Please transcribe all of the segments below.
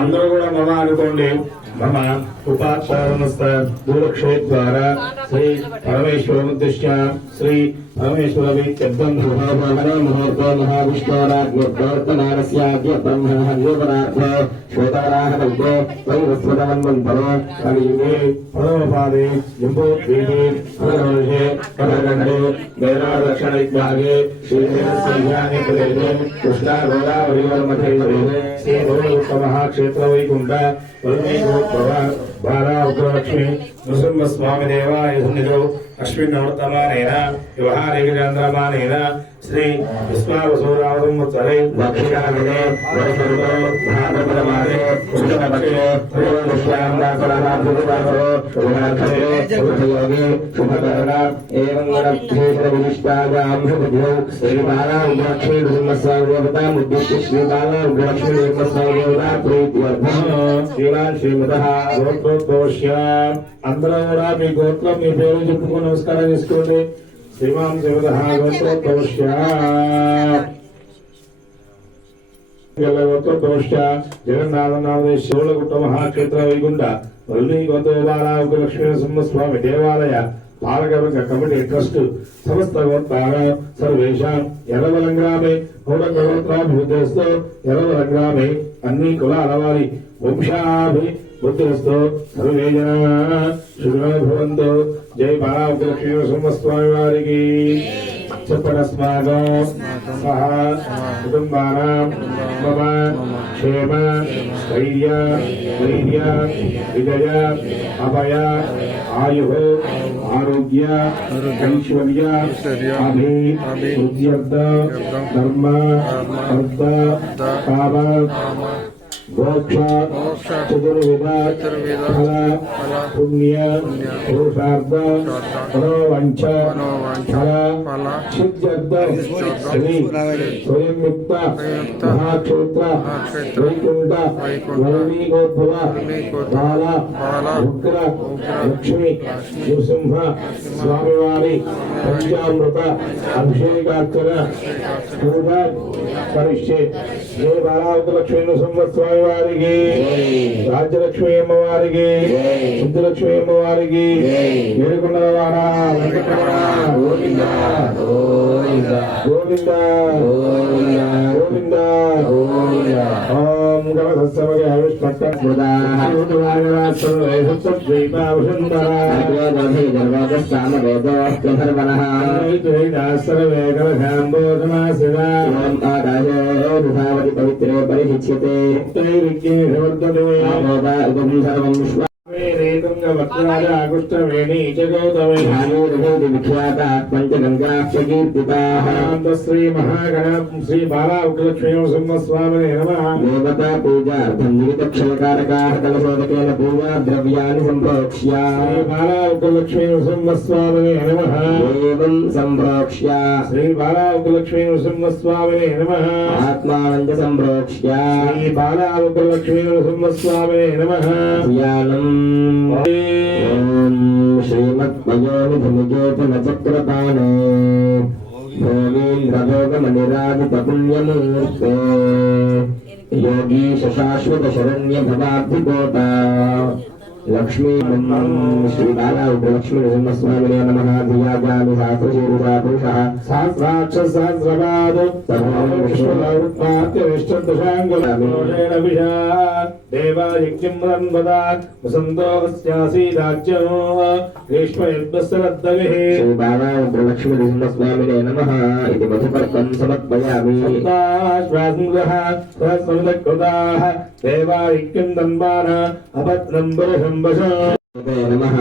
అందరూ కూడా మమ అనుకోండి. మమ ఉపాత్మస్త దూరక్షేత్ర శ్రీ పరమేశ్వరముద్దిశ్య శ్రీ పరమేశ్వర ముహూర్త మహావిష్ణోరాజ్ఞానస్యాద్య బ్రహ్మణోపరార్థ శ్వేతవరాహనవ్యో వైవస్వతమన్వంతరో కలియుగే పరమపాదే జంబోద్వీపే పరమర్షే పరగండే వేదాదక్షిణ విభాగే శ్రీదేవస్యాని ప్రదేశే కృష్ణా గోదావరివర్మఠే శ్రీ గౌరవ మహాక్షేత్ర వైకుంఠ భారావలక్ష్మి నృసింహస్వామి దేవాయ సన్నిధౌ అశ్విన్నవర్తమానేన వ్యవహారేకచంద్రమానేన శ్రీ విశ్వావసూరావసంవత్సరే దక్షిణాయనే వర్షరుతో భాద్రపదమాసే కృష్ణపక్షే త్రయోదశ్యామ్రాసరాభృతవాసో శుభార్థే శుభయోగే శుభకరణ ఏవం విశిష్టాయాం శుభద్యౌ శ్రీబాలాఉగ్రలక్ష్మీ నృసింహస్వామిదేవతాముద్దిశ్య శ్రీబాలాఉగ్రలక్ష్మీ నృసింహస్వామిదేవతా ప్రీత్యర్థం శ్రీమాన్ శ్రీమతః గోత్రోద్ఘోష్య. అందరూ కూడా మీ గోత్రం మీ పేరు చెప్పుకొని నమస్కారం చేసుకోండి. శ్రీమాన్ శ్రీమతః గోత్రోద్ఘోష్య జగన్నాథనాథేశ్వరులగుట్ట మహాక్షేత్ర వైకుంఠ వల్లి గోత్రోబాలాఉగ్రలక్ష్మీ నృసింహస్వామి దేవాలయ పాలకవర్గ కమిటీ ట్రస్ట్ సమస్త గోత్రాల సర్వేషాం ఎర్రవలంగ్రామే గోత్రాభివృద్ధిస్తూ ఎర్రవలంగ్రామే అన్ని కులాల వారి వంశాభి బుద్ధిస్తూ సర్వే జనా సుఖినో భవంతు. జై బాలాఉగ్రలక్ష్మీ నృసింహస్వామి వారికి. చెప్పడస్మాకం సహ కుటుంబానాం మమ క్షేమ స్థైర్య ధైర్య విజయ అభయ ఆయు ఆరోగ్య ఐశ్వర్య అభివృద్ధ్యర్థ ధర్మ అర్థ కామ మోక్ష చతుర్విధ ఫల పుణ్య పురుషార్థ మనోవంచ ఫల సిద్ధ్యర్థ శ్రీ స్వయంయుక్త మహాక్షేత్ర వైకుంఠ వల్లీగోద్భవ బాల ఉగ్ర లక్ష్మి నృసింహ స్వామివారి పంచామృత అభిషేకార్చన పూజ పరిష్యే. జై బాలాఉగ్రలక్ష్మీ నృసింహస్వామి వారికి. రాజ్యలక్ష్మి అమ్మవారికి. సిద్ధలక్ష్మి అమ్మవారికి. ఏడుకొండలవాడ వెంకటరమణ గోవింద గోవింద గోవింద గోవింద. ఓం గణసమయ పవిత్రే పరిశిచ్యతే శ్రీ మహాగణ శ్రీ బాలాఉగ్రలక్ష్మీ నృసింహస్వామి నమః. దేవతా పూజార్థం నిమిత్తక్షయకారకాః కలశోదకేన పూజా ద్రవ్యాన్ని సంప్రోక్ష్య శ్రీ బాలాఉగ్రలక్ష్మీ నృసింహస్వామి నమః. ఏవం సంప్రోక్ష్య శ్రీ బాలాఉగ్రలక్ష్మీ నృసింహస్వామి నమః. ఆత్మానం చ సంప్రోక్ష్య శ్రీ బాలాఉగ్రలక్ష్మీ నృసింహస్వామి నమః. శ్రీమద్వయోనిధినికేతనచక్రపాణే భోగీంద్రభోగమనిరాజితపుణ్యమూర్తే యోగీశ శాశ్వత శరణ్య భవాబ్ధికోట లక్ష్మీ శ్రీ బాలాఉగ్రలక్ష్మీ నృసింహస్వామినే నమః. ధియాజామి సహస్రశీర్షా పురుషః సహస్రాక్ష సహస్రపాద సర్వోషేణ విషా దేవాయజ్ఞం రన్వదా వసంతోస్యాసీదాజ్యం గ్రీష్మయుద్ధస్సరద్దవిః. శ్రీ బాలాఉగ్రలక్ష్మీ నృసింహస్వామినే నమః ఇది మధుపర్కం సమర్పయామి. సహస్రముదకృతాః దేవాయజ్ఞం దన్వాన అపత్నం పురుషం నమః.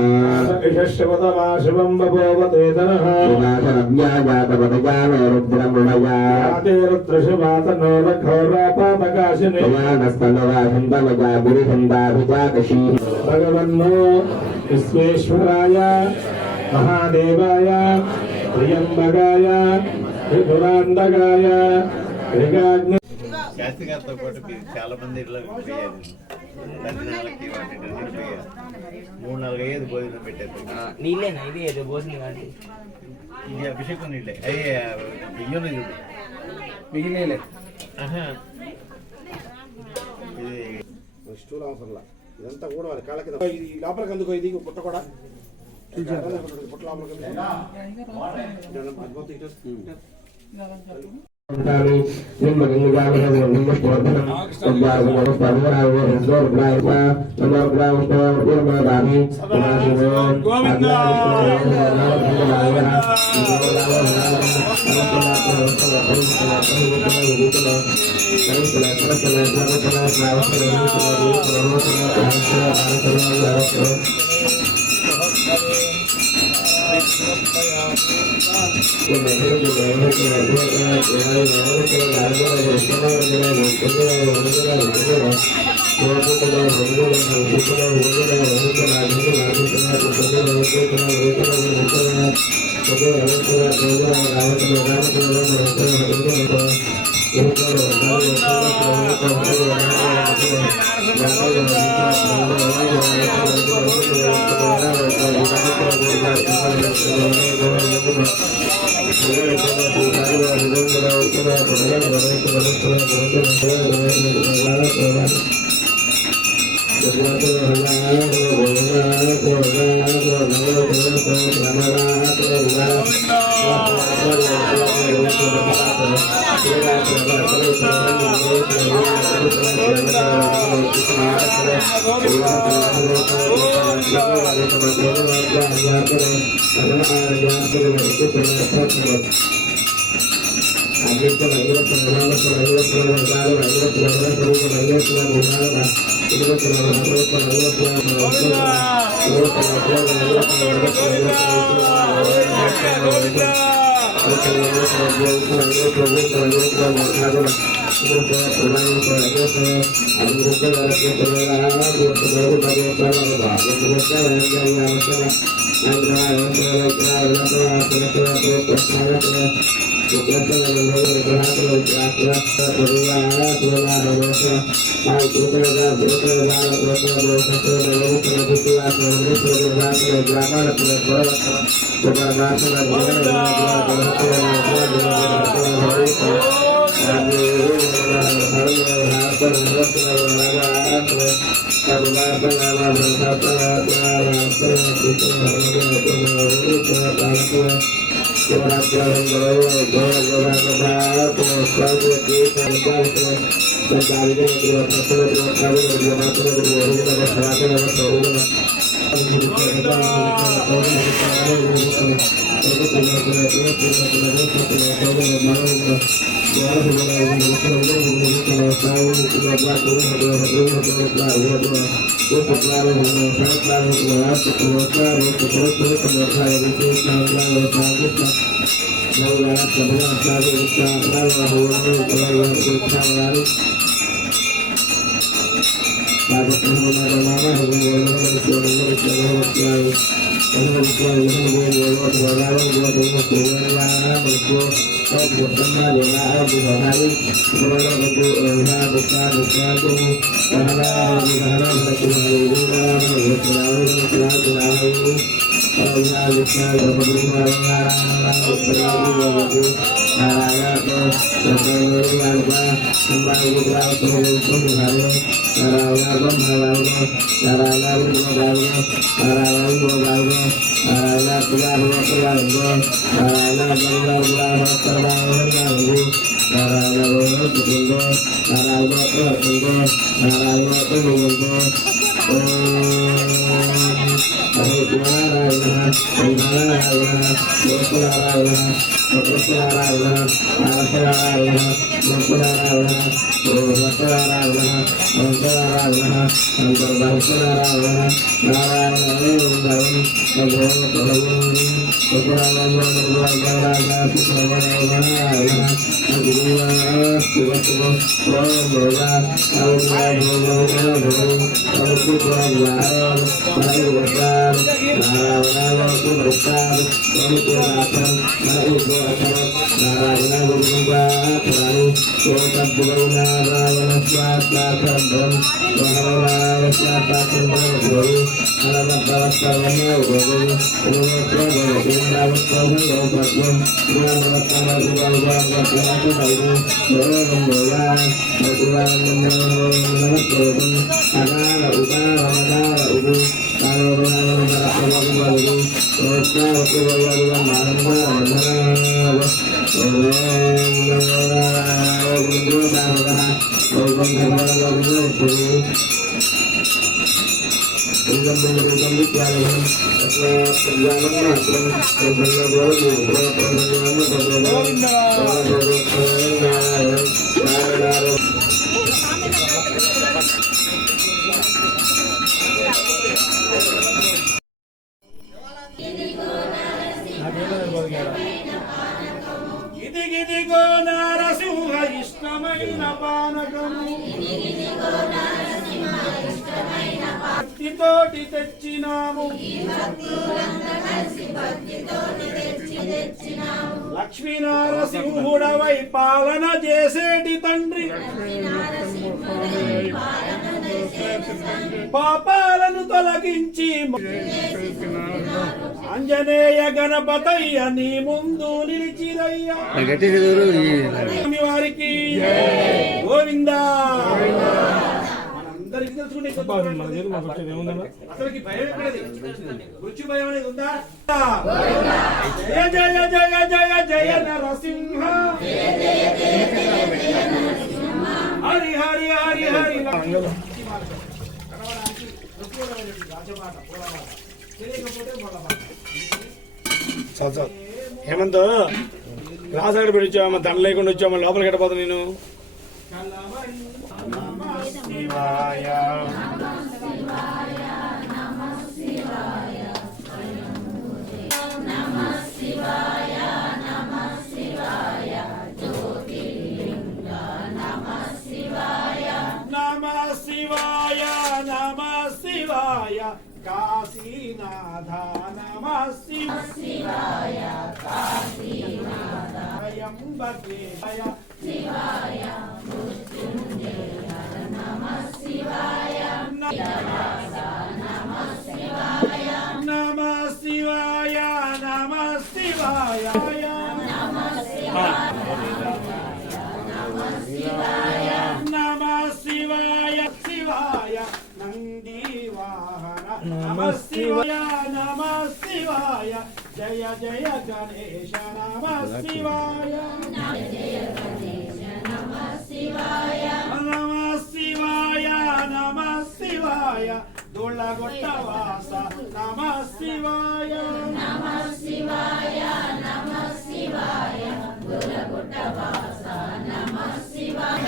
శివం బభోవతేతనః వినాశనవ్యాజాతపదజానో రుద్రమృణయాతిరుద్రశివాతనో రఘోరాపాపకాశిని భగవన్నో భగవన్నో విశ్వేశ్వరాయ మహాదేవాయ త్ర్యంబకాయ త్రిపురాంతకాయ త్రిగాగ్ని శాస్త్రి గారితో పాటు చాలా మంది ఇళ్ళకి మూడు నాలుగు అయ్యేది భోజనం పెట్టేది నీళ్ళేనా ఇది ఏదో భోజనం కానీ ఇది అభిషేకం నీళ్ళే అయ్యే బియ్యం చూడు మిగిలినలే ఇది స్టూల్ అవసరంలా ఇదంతా కూడా వారి కాళ్ళ కింద ఇది లోపలికి అందుకో ఇది పుట్ట కూడా పుట్ట లోపలికి Terima kasih. నారాయణావతి మృత్తాదు స్వామినాథం మనీశ్వరం నారాయణావతిరాణి ఓం నారాయణ స్వాత్మాచంద్రం మహారాయ స్వాత్మాచంద్రం గోవి ఇదిగిదిగో నారసింహ ఇష్టమైన పానకము భక్తితోటి తెచ్చినాము లక్ష్మీనారసింహుడవై పాలన చేసేటి తండ్రి పాపాలను తొలగించి ఆంజనేయ గణపతయ్య నీ ముందు నిలిచిరయ్యా వారికి గోవిందా. మనందరికీ తెలుసుకుంటే అసలుకి భయం ఎక్కడది? మృత్యు భయం అనేది ఉందా? జయ జయ జయ జయ జయ నరసింహ హరి హరి హరి హరి. హేమంత్ గ్లాస్ అక్కడ పెట్టి వచ్చామా, దండ లేకుండా వచ్చామా, లోపలికి ఎట్టపోతా నేను. శివాయ శివాయ నమ శివాయ కాశీనాథ నమ శివాయ త్రయంబకేశయ శివాయ మృత్యుంజయ నమ శివాయ నమ శివాయ నమ శివాయ నమ శివాయ నమ శివాయ నమ శివాయ శివాయ నంది వాహన నమ శివాయ నమ శివాయ జయ జయ గణేశ నమ శివాయ జయ గణేశ నమ శివాయ నమ శివాయ నమ శివాయ దొళ్ళగొట్టవాస నమ శివాయ నమ శివాయ నమ శివాయ దొళ్ళగొట్టవాస నమ శివాయ.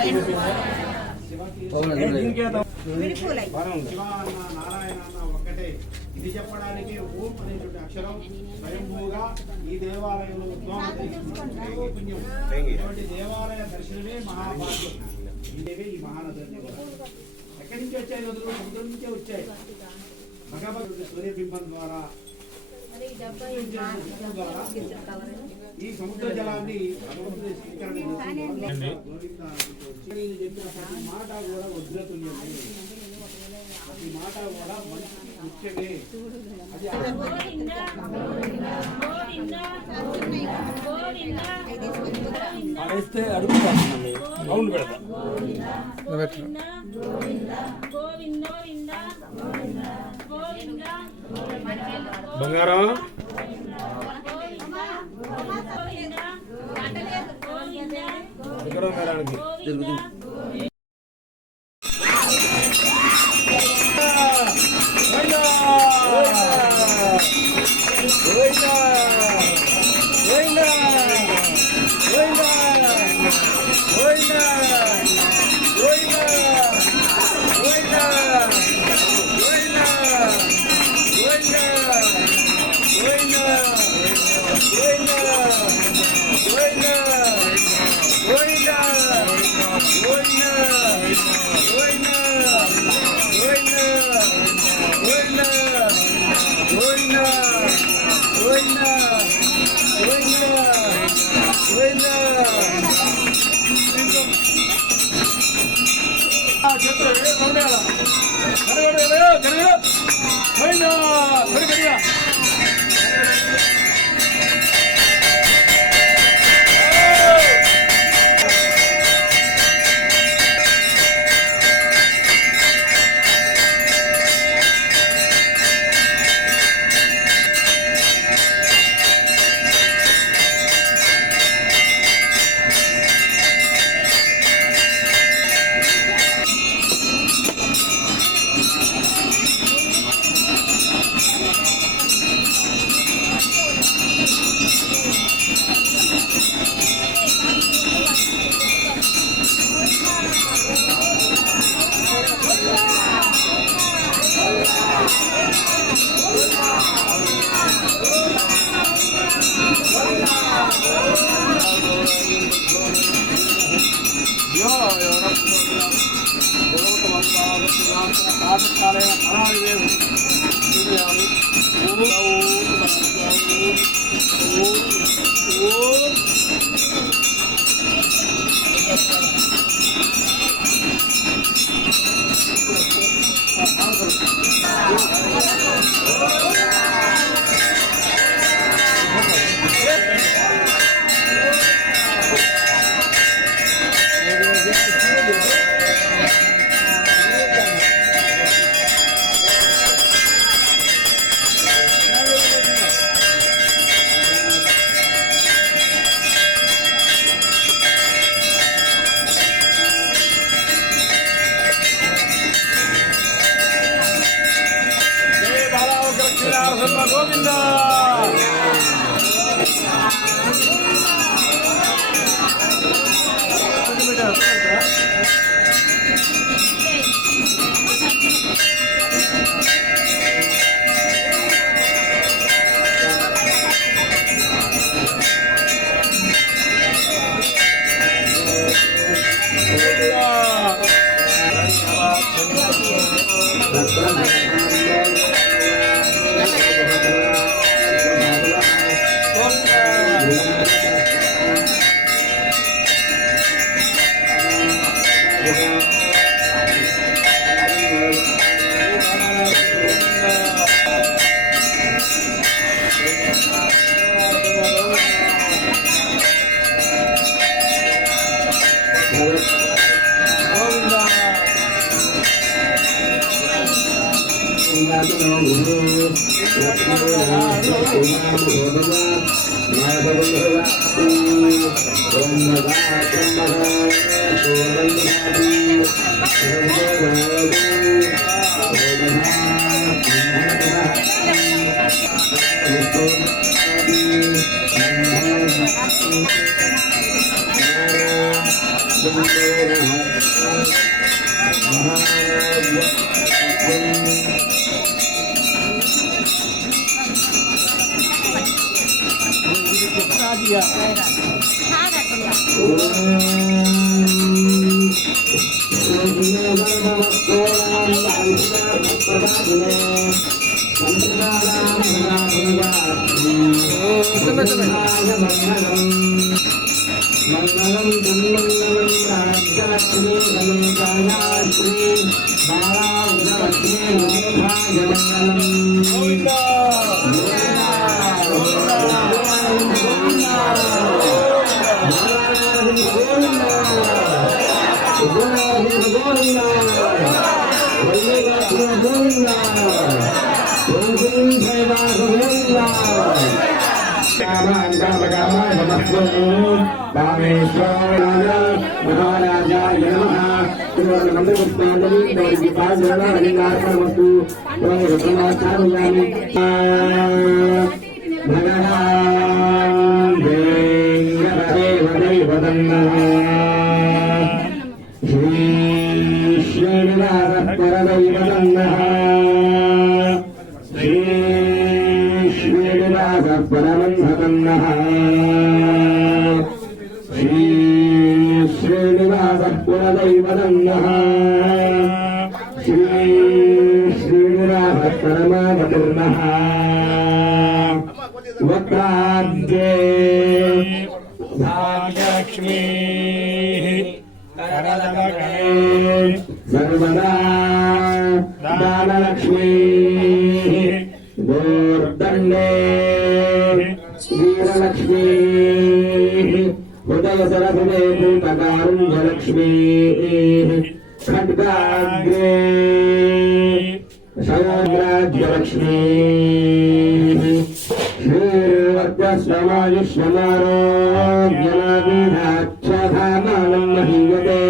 నారాయణ ఒక్కటే. ఇది చెప్పడానికి ఓం అనేటువంటి అక్షరం స్వయంభూగా ఈ దేవాలయంలో ఉద్భవం పుణ్యం. ఇటువంటి దేవాలయ దర్శనమే మహాభాగ్యం. ఇదేవే ఈ మహానదులు ఎక్కడి నుంచి వచ్చాయి? నదులు సముద్రం నుంచే వచ్చాయి. భగవంతుడి సూర్యబింబం ద్వారా ఈ సముద్ర జలాన్ని భగవంతుడి స్వీకరణ చెప్పిన ప్రతి మాట కూడా వజ్రతుల్యమే. ప్రతి మాట కూడా మనిషికి ముఖ్యమే. అది అడిస్తే అడుగుతానండి. అవును పెడతా బంగారం Govinda वक्राब्जे लक्ष्मी सर्वदा दानलक्ष्मी गोर्दण्डे वीरलक्ष्मी हृदय सरसिदे भूतकारुण्यलक्ष्मी खड्गाग्रे शौर्याज्यलक्ष्मी श्रीवर्गस्वमायुष्यमारोग्यमापीठाच्छधामानं महीयते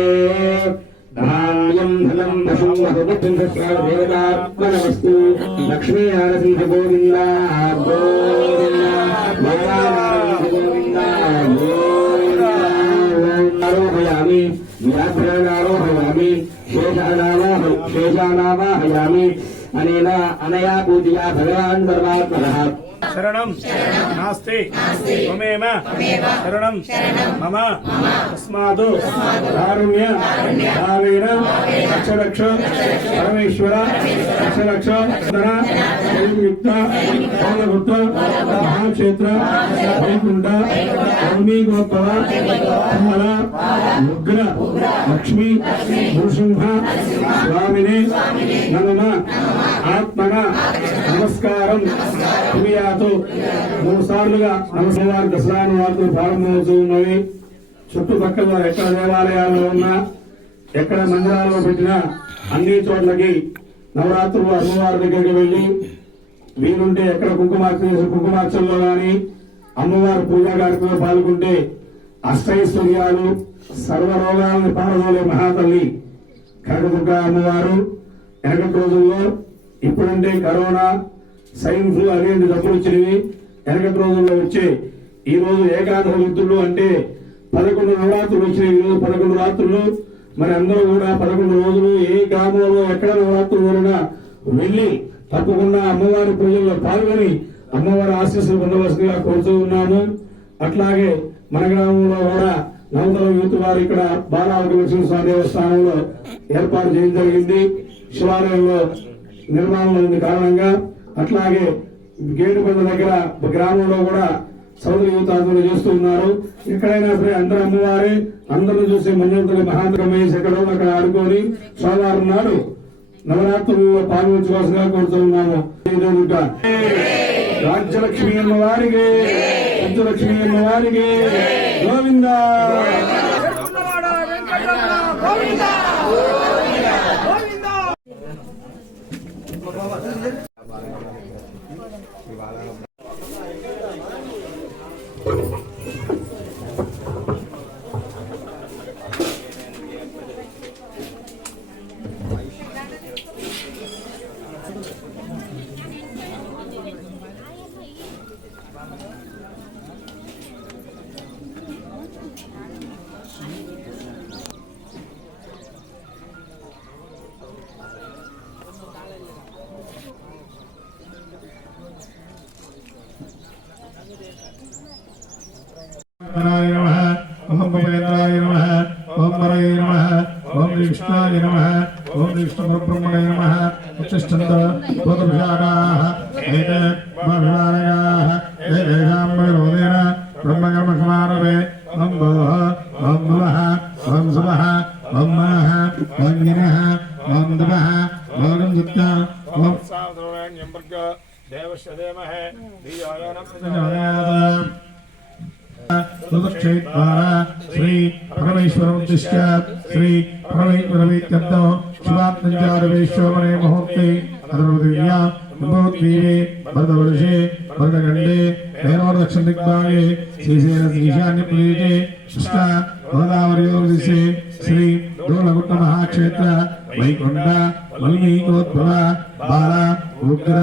धान्यं धनं पशुं बहुपुत्रस्वादेवतात्मनमस्तु लक्ष्मी आरसीत गोविन्दा गोविन्दा गोविन्दा गोविन्दा आरोहयामि व्याघ्रानारोहयामि शेषानावाहयामि अनया पूजया भगवान् सर्वात्मनः शरणं नास्ति त्वमेव शरणं मम तस्मात् कारुण्य भावेन रक्ष परमेश्वर रक्ष संयुक्त पालपुत्र महाक्षेत्र वैकुंठ कौमीगोत्पव कमल उग्र लक्ष्मी नृसिंह स्वामिने नमः आत्मन नमस्कारं కుమియాతో 3 సార్లుగా నమస్కారం దసరాను వార్తలు ప్రారంభమవుతూ ఉన్నవి. చుట్టుపక్కల ఎక్కడ దేవాలయాల్లో ఉన్నా ఎక్కడ మందిరాల్లో పెట్టినా అన్ని చోట్లకి నవరాత్రులు అమ్మవారి దగ్గరికి వెళ్లి వీలుంటే ఎక్కడ కుంకుమార్చనలో గాని అమ్మవారి పూజా కార్యక్రమంలో పాల్గొంటే అష్టైశ్వర్యాలు సర్వరోగాలను పారదోలే మహాతల్లి కనకదుర్గ అమ్మవారు వెనకటి రోజుల్లో ఇప్పుడంటే కరోనా సైన్ ఫ్లూ అనేవి డబ్బులు వచ్చినవి వెనకటి రోజుల్లో వచ్చే ఈ రోజు ఏకాదశ రుద్రులు అంటే 11 నవరాత్రులు వచ్చినాయి. ఈ రోజు 11 రాత్రులు. మరి అందరూ కూడా 11 రోజులు ఏ గ్రామంలో ఎక్కడ నవరాత్రులు జరిగినా వెళ్లి తప్పకుండా అమ్మవారి పూజల్లో పాల్గొని అమ్మవారి ఆశీస్సులు పొందవలసిందిగా కోరుతూ ఉన్నాము. అట్లాగే మన గ్రామంలో కూడా నవతల యూత్ వారు ఇక్కడ బాలాలక్ష్మీ స్వామి దేవస్థానంలో ఏర్పాటు చేయడం జరిగింది. శివాలయంలో నిర్మాణంలో ఉంది కారణంగా అట్లాగే గేటుపల్లి దగ్గర గ్రామంలో కూడా సౌదరి యువత ఆధ్వర్యంలో చేస్తూ ఉన్నారు. ఎక్కడైనా సరే అందరూ అమ్మవారే అందరూ చూసే మంజంతులు మహాంతకమయ్యేసి ఎక్కడో అక్కడ ఆడుకొని సోమవారం నాడు నవరాత్రుల్లో పాల్గొనవలసిందిగా కోరుతూ ఉన్నాము. రాజ్యలక్ష్మి అమ్మవారికి పంచలక్ష్మి అమ్మవారికి గోవిందా ओम भवेन्द्राय नमः ओम हरये नमः ओम विष्णाय नमः ओम विष्णुब्रह्मणे नमः उच्चस्कन्द बोधविषाणाः एते महाविनायकाः एतेषां विरोधेन ब्रह्मकर्मसमारभे ओम भवः ओम भवः ओम सुवः ओम मनः ओम गिनः ओम दिवः ओम जित्या ओम सावधान्यं वर्ग देवस्य देमहे धियो यो न प्रचोदयात् सुदक्षेत्वारा श्री परमेश्वरोद्दिश्य श्री परमेश्वरवीत्यर्थो शिवात्मञ्चारवेश्वरमणे मुहूर्ते अधर्वदिव्या विभूद्वीपे भरतवर्षे भरतखण्डे वैरोदक्षिणदिग्भागे श्रीशैलईशान्यप्रदेशे कृष्णा गोदावर्योर्दिशे श्री दोलगुट्टमहाक्षेत्र वैकुण्ठ वल्मीकोद्भव बाल उग्र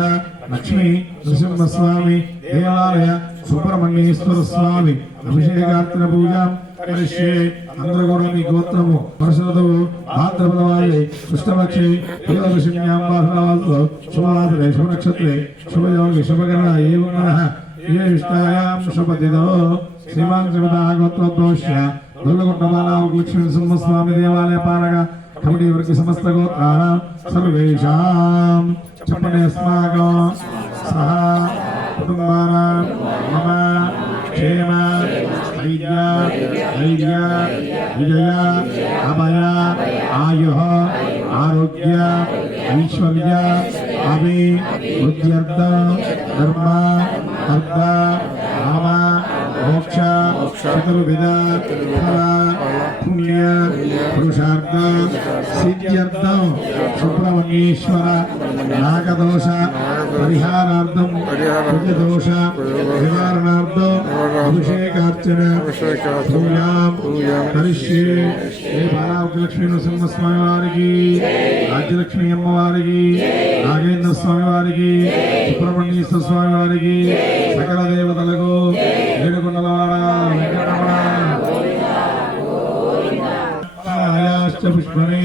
लक्ष्मी नृसिंहस्वामी देवालय सुब्रह्मण्येश्वर स्वामी अभिषेकार्चन पूजा करिष्ये अंदर కూడా మీ గోత్రము పరిశుద్ధవు భాద్రపదవాయే కృష్ణపక్షే త్రయోదశిన్యాం వాసనావతో శుభవాసరే శుభ నక్షత్రే శుభయోగి శుభకరణ ఏవనః ఏ విష్ణాయాం శుభదిదో శ్రీమాన్ శివదా గోత్రోద్భోష్య దుర్లగుట్టమానాం లక్ష్మీ నృసింహస్వామి దేవాలయ పాలక కమిటీ వర్గ సమస్త గోత్రాణం సర్వేషాం చెప్పనే అస్మాకం సహా కుటుంబానాం మమ క్షేమ ధైర్య ధైర్య విజయ అభయ ఆయు ఆరోగ్య ఐశ్వర్య అభి వృద్ధ్యర్థ ధర్మ అర్థ కామ మోక్ష చతుర్విధ ఫల పుణ్య పురుషార్థ సిద్ధ్యర్థం సుబ్రహ్మణ్యేశ్వర నాగదోష పరిహారార్థం పుణ్యదోష నివారణార్థం అభిషేకార్చన పూజాం కరిష్యే శ్రీ బాలాలక్ష్మీ నరసింహస్వామి వారికి రాజ్యలక్ష్మీ అమ్మవారికి నాగేంద్ర స్వామి వారికి సుబ్రహ్మణ్యేశ్వర స్వామి వారికి సకల దేవతలకు ఏడుకొండలవాడ వెంకటరమణ పుష్పమే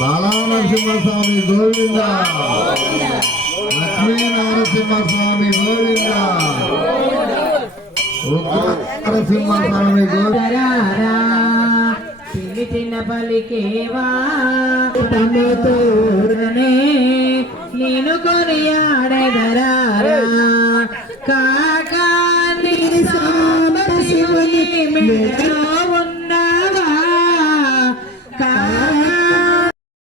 బాలానరసింహస్వామి గోవింద లక్ష్మీ నరసింహస్వామి గోవింద నరసింహస్వామి గోవింద పిలిచిన పలికేవా తమ తోరణే నేను కొనియాడెదరా